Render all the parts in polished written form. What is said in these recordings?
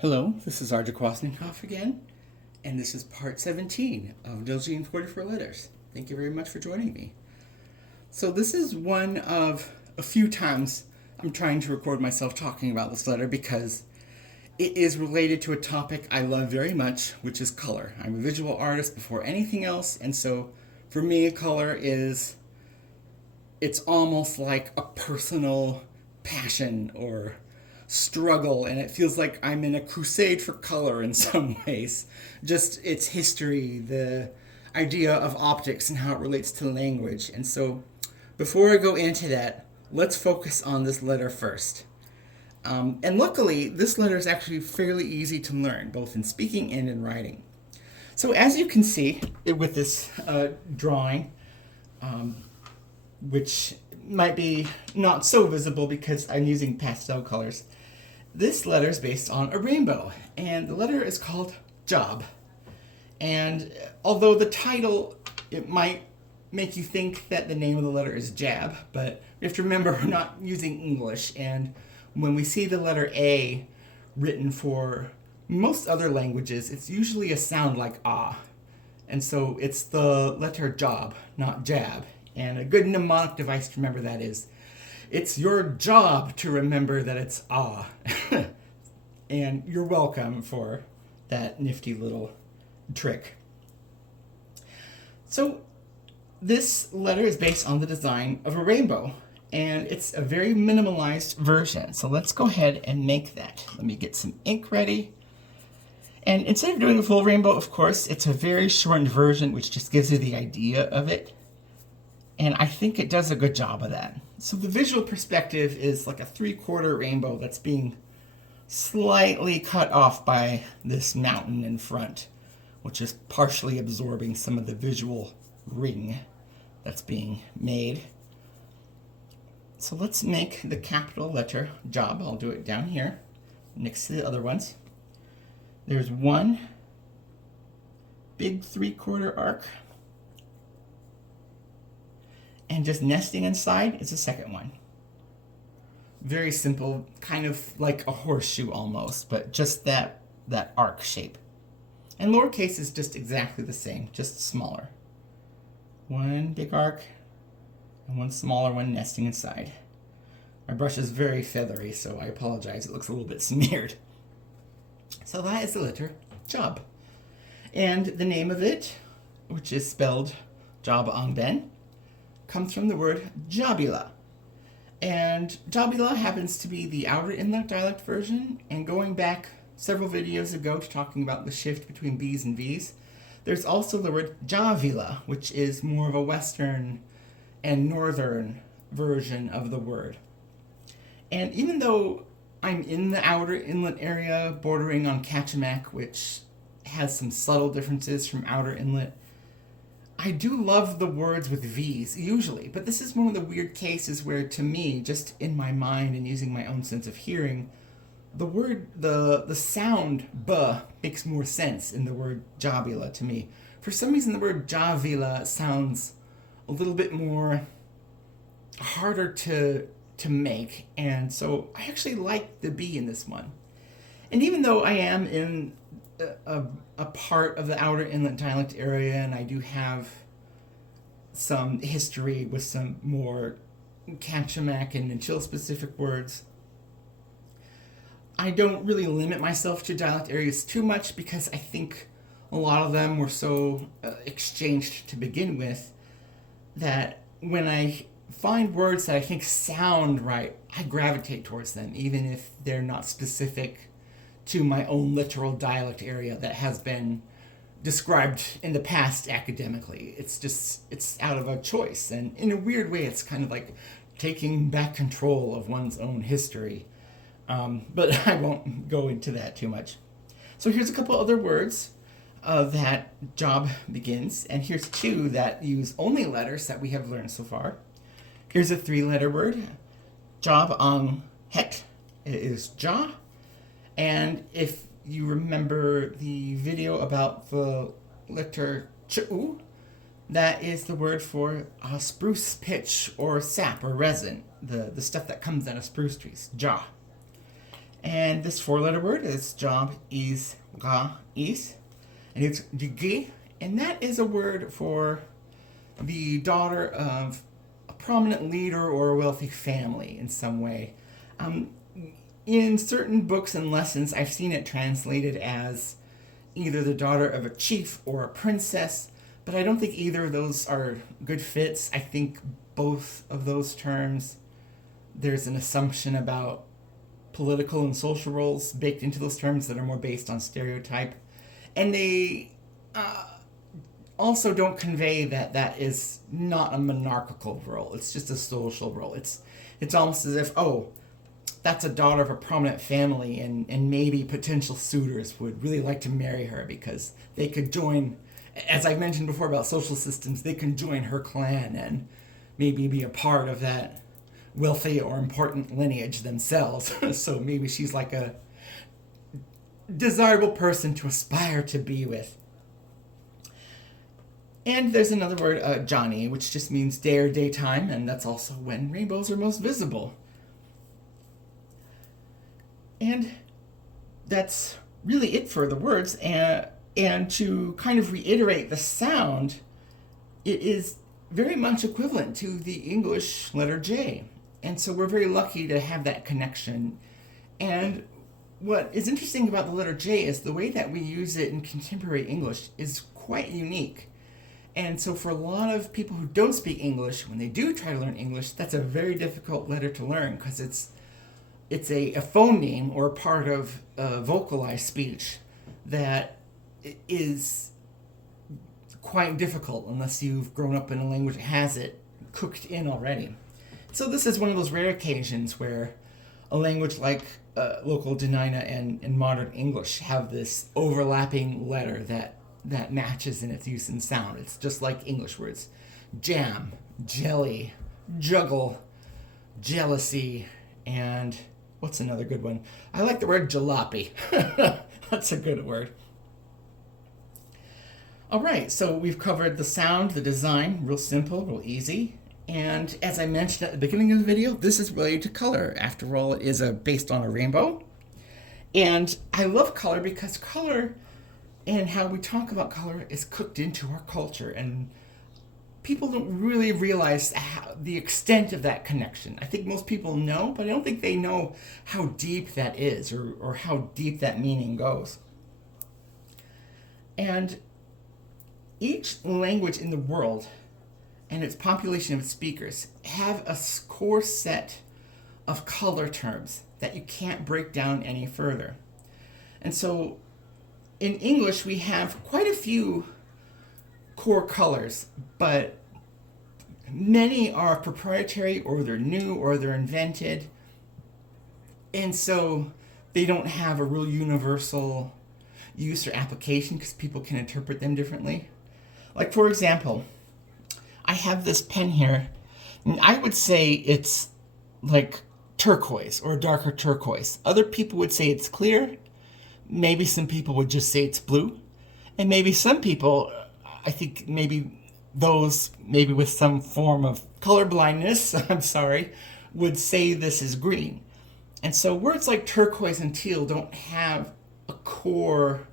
Hello, this is Arja Kwasnikoff again, and this is part 17 of Delzhi in 44 Letters. Thank you very much for joining me. So this is one of a few times I'm trying to record myself talking about this letter because it is related to a topic I love very much, which is color. I'm a visual artist before anything else, and so for me, color it's almost like a personal passion or struggle, and it feels like I'm in a crusade for color in some ways. Just its history, the idea of optics and how it relates to language. And so before I go into that, let's focus on this letter first. And luckily, this letter is actually fairly easy to learn, both in speaking and in writing. So as you can see with this drawing, which might be not so visible because I'm using pastel colors, this letter is based on a rainbow, and the letter is called Job. And although the title, it might make you think that the name of the letter is Jab, but you have to remember we're not using English, and when we see the letter A written for most other languages, it's usually a sound like ah. And so it's the letter Job, not Jab. And a good mnemonic device to remember that is, it's your job to remember that it's ah. And you're welcome for that nifty little trick. So this letter is based on the design of a rainbow, and it's a very minimalized version. So let's go ahead and make that. Let me get some ink ready. And instead of doing a full rainbow, of course, it's a very shortened version, which just gives you the idea of it. And I think it does a good job of that. So the visual perspective is like a 3/4 rainbow that's being slightly cut off by this mountain in front, which is partially absorbing some of the visual ring that's being made. So let's make the capital letter Job. I'll do it down here next to the other ones. There's one big 3/4 arc. And just nesting inside is the second one. Very simple, kind of like a horseshoe almost, but just that arc shape. And lowercase is just exactly the same, just smaller. One big arc and one smaller one nesting inside. My brush is very feathery, so I apologize. It looks a little bit smeared. So that is the letter Job. And the name of it, which is spelled Job Angben, comes from the word Jabila. And Jabila happens to be the outer inlet dialect version, and going back several videos ago to talking about the shift between B's and V's, there's also the word Javila, which is more of a western and northern version of the word. And even though I'm in the outer inlet area bordering on Kachemak, which has some subtle differences from outer inlet, I do love the words with V's, usually, but this is one of the weird cases where, to me, just in my mind and using my own sense of hearing, the sound B makes more sense in the word Jabila to me. For some reason, the word Javila sounds a little bit more harder to make, and so I actually like the B in this one. And even though I am in a part of the outer inlet dialect area, and I do have some history with some more Kachemak and Nichił specific words, I don't really limit myself to dialect areas too much because I think a lot of them were so exchanged to begin with that when I find words that I think sound right, I gravitate towards them, even if they're not specific to my own literal dialect area that has been described in the past academically. It's out of a choice, and in a weird way it's kind of like taking back control of one's own history. But I won't go into that too much. So here's a couple other words that Job begins, and here's two that use only letters that we have learned so far. Here's a 3-letter word, Job Ang Het. It is Ja. And if you remember the video about the letter Chu, that is the word for spruce pitch or sap or resin, the stuff that comes out of spruce trees, Ja. And this four-letter word is job, is, ga, is. And it's digi. And that is a word for the daughter of a prominent leader or a wealthy family in some way. In certain books and lessons, I've seen it translated as either the daughter of a chief or a princess, but I don't think either of those are good fits. I think both of those terms, there's an assumption about political and social roles baked into those terms that are more based on stereotype. And they also don't convey that that is not a monarchical role. It's just a social role. It's almost as if, oh, that's a daughter of a prominent family, and maybe potential suitors would really like to marry her because they could join, as I mentioned before about social systems, they can join her clan and maybe be a part of that wealthy or important lineage themselves. So maybe she's like a desirable person to aspire to be with. And there's another word, Johnny, which just means day or daytime, and that's also when rainbows are most visible. And that's really it for the words. And to kind of reiterate the sound, it is very much equivalent to the English letter J. And so we're very lucky to have that connection. And what is interesting about the letter J is the way that we use it in contemporary English is quite unique. And so for a lot of people who don't speak English, when they do try to learn English, that's a very difficult letter to learn because it's a phoneme or a part of vocalized speech that is quite difficult unless you've grown up in a language that has it cooked in already. So this is one of those rare occasions where a language like local Dena'ina and modern English have this overlapping letter that matches in its use and sound. It's just like English words. Jam, jelly, juggle, jealousy, and what's another good one? I like the word jalopy. That's a good word. All right, so we've covered the sound, the design, real simple, real easy. And as I mentioned at the beginning of the video, this is related to color. After all, it is based on a rainbow. And I love color because color and how we talk about color is cooked into our culture. And people don't really realize the extent of that connection. I think most people know, but I don't think they know how deep that is or how deep that meaning goes. And each language in the world and its population of speakers have a core set of color terms that you can't break down any further. And so in English, we have quite a few core colors, but many are proprietary or they're new or they're invented. And so they don't have a real universal use or application because people can interpret them differently. Like, for example, I have this pen here, and I would say it's like turquoise or darker turquoise. Other people would say it's clear. Maybe some people would just say it's blue. And maybe some people, I think maybe those, maybe with some form of color blindness, I'm sorry, would say this is green. And so words like turquoise and teal don't have a core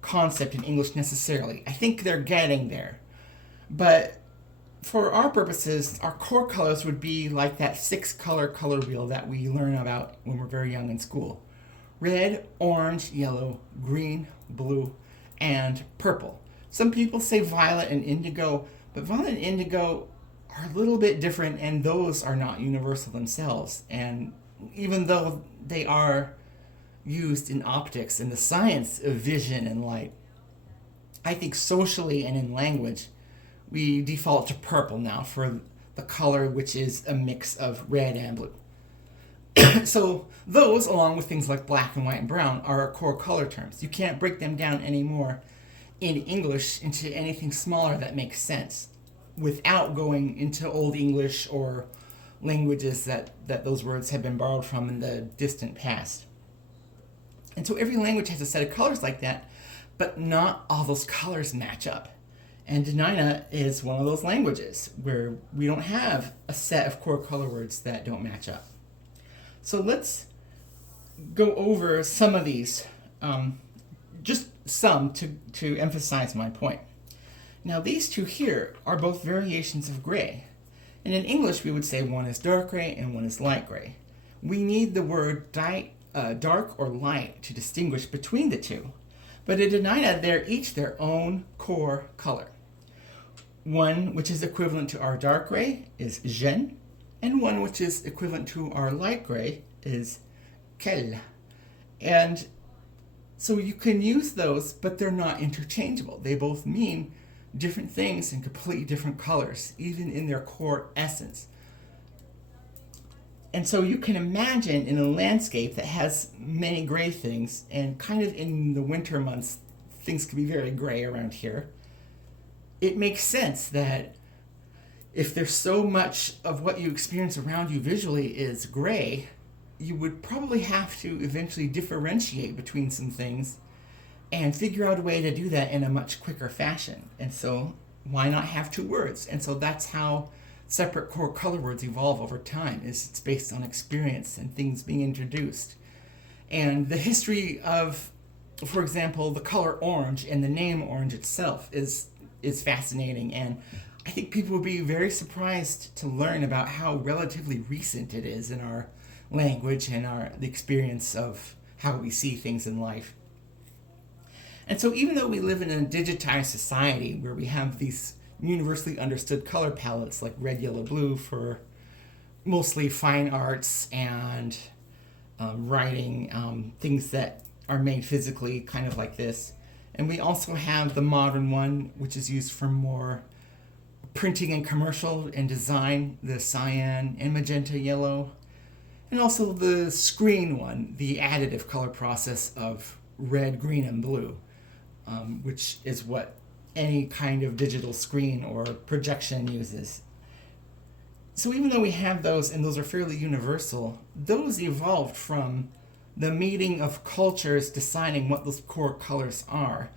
concept in English necessarily. I think they're getting there. But for our purposes, our core colors would be like that 6-color color wheel that we learn about when we're very young in school. Red, orange, yellow, green, blue, and purple. Some people say violet and indigo, but violet and indigo are a little bit different, and those are not universal themselves. And even though they are used in optics and the science of vision and light, I think socially and in language, we default to purple now for the color which is a mix of red and blue. So those, along with things like black and white and brown, are our core color terms. You can't break them down anymore in English into anything smaller that makes sense without going into Old English or languages that those words have been borrowed from in the distant past. And so every language has a set of colors like that, but not all those colors match up. And Dena'ina is one of those languages where we don't have a set of core color words that don't match up. So let's go over some of these, just some to emphasize my point. Now, these two here are both variations of gray. And in English, we would say one is dark gray and one is light gray. We need the word dark or light to distinguish between the two. But in Dena'ina, they're each their own core color. One which is equivalent to our dark gray is jen, and one which is equivalent to our light gray is kel. And so you can use those, but they're not interchangeable. They both mean different things in completely different colors, even in their core essence. And so you can imagine in a landscape that has many gray things, and kind of in the winter months, things can be very gray around here. It makes sense that if there's so much of what you experience around you visually is gray, you would probably have to eventually differentiate between some things and figure out a way to do that in a much quicker fashion. And so why not have two words? And so that's how separate core color words evolve over time, is it's based on experience and things being introduced. And the history of, for example, the color orange and the name orange itself is fascinating, and I think people would be very surprised to learn about how relatively recent it is in our language and the experience of how we see things in life. And so even though we live in a digitized society where we have these universally understood color palettes like red, yellow, blue for mostly fine arts and writing, things that are made physically, kind of like this. And we also have the modern one, which is used for more printing and commercial and design, the cyan and magenta yellow. And also the screen one, the additive color process of red, green, and blue, which is what any kind of digital screen or projection uses. So even though we have those, and those are fairly universal, those evolved from the meeting of cultures deciding what those core colors are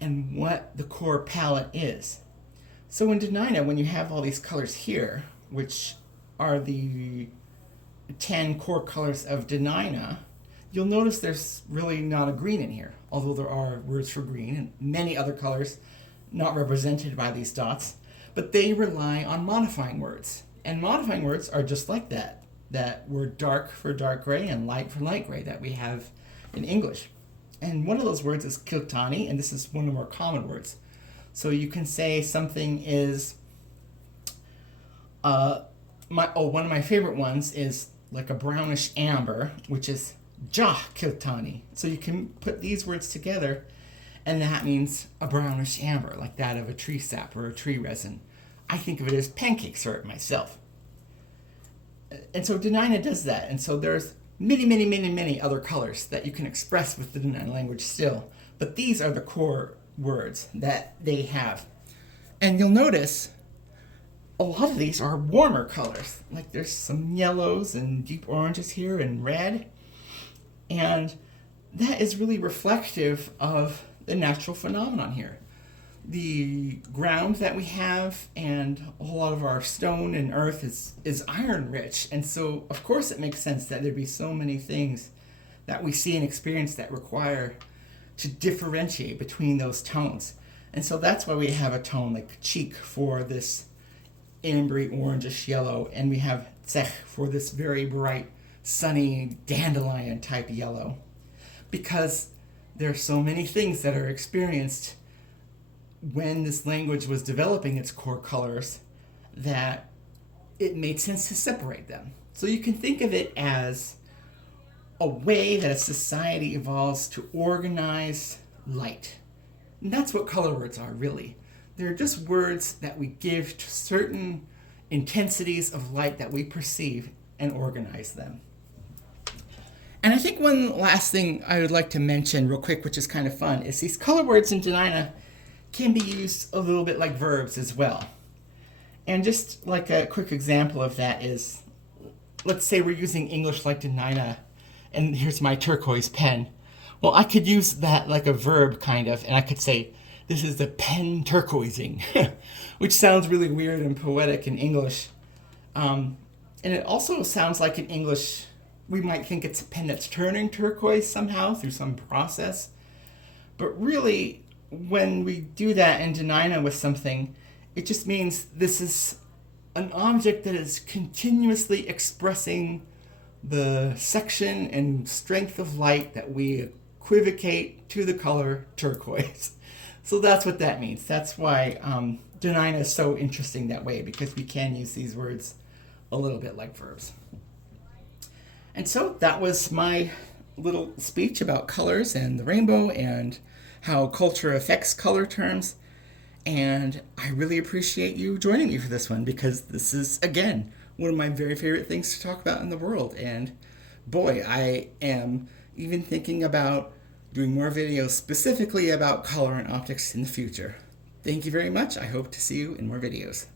and what the core palette is. So in Dena'ina, when you have all these colors here, which are the 10 core colors of Dena'ina, you'll notice there's really not a green in here, although there are words for green and many other colors not represented by these dots, but they rely on modifying words. And modifying words are just like that word dark for dark gray and light for light gray that we have in English. And one of those words is kiltani, and this is one of the more common words. So you can say something is, one of my favorite ones is like a brownish amber, which is jah kiltani. So you can put these words together, and that means a brownish amber, like that of a tree sap or a tree resin. I think of it as pancake syrup myself. And so Dena'ina does that. And so there's many other colors that you can express with the Dena'ina language still. But these are the core words that they have. And you'll notice a lot of these are warmer colors. Like there's some yellows and deep oranges here and red. And that is really reflective of the natural phenomenon here. The ground that we have and a whole lot of our stone and earth is iron rich. And so, of course, it makes sense that there'd be so many things that we see and experience that require to differentiate between those tones. And so that's why we have a tone like cheek for this ambery orangish yellow, and we have tsech for this very bright, sunny dandelion type yellow. Because there are so many things that are experienced when this language was developing its core colors that it made sense to separate them. So you can think of it as a way that a society evolves to organize light. And that's what color words are, really. They're just words that we give to certain intensities of light that we perceive and organize them. And I think one last thing I would like to mention real quick, which is kind of fun, is these color words in Dena'ina can be used a little bit like verbs as well. And just like a quick example of that is, let's say we're using English like Dena'ina, and here's my turquoise pen. Well, I could use that like a verb kind of, and I could say, this is the pen turquoising, which sounds really weird and poetic in English. And it also sounds like in English we might think it's a pen that's turning turquoise somehow through some process. But really, when we do that in Dena'ina with something, it just means this is an object that is continuously expressing the section and strength of light that we equivocate to the color turquoise. So that's what that means. That's why Dena'ina is so interesting that way, because we can use these words a little bit like verbs. And so that was my little speech about colors and the rainbow and how culture affects color terms. And I really appreciate you joining me for this one, because this is, again, one of my very favorite things to talk about in the world. And boy, I am even thinking about doing more videos specifically about color and optics in the future. Thank you very much. I hope to see you in more videos.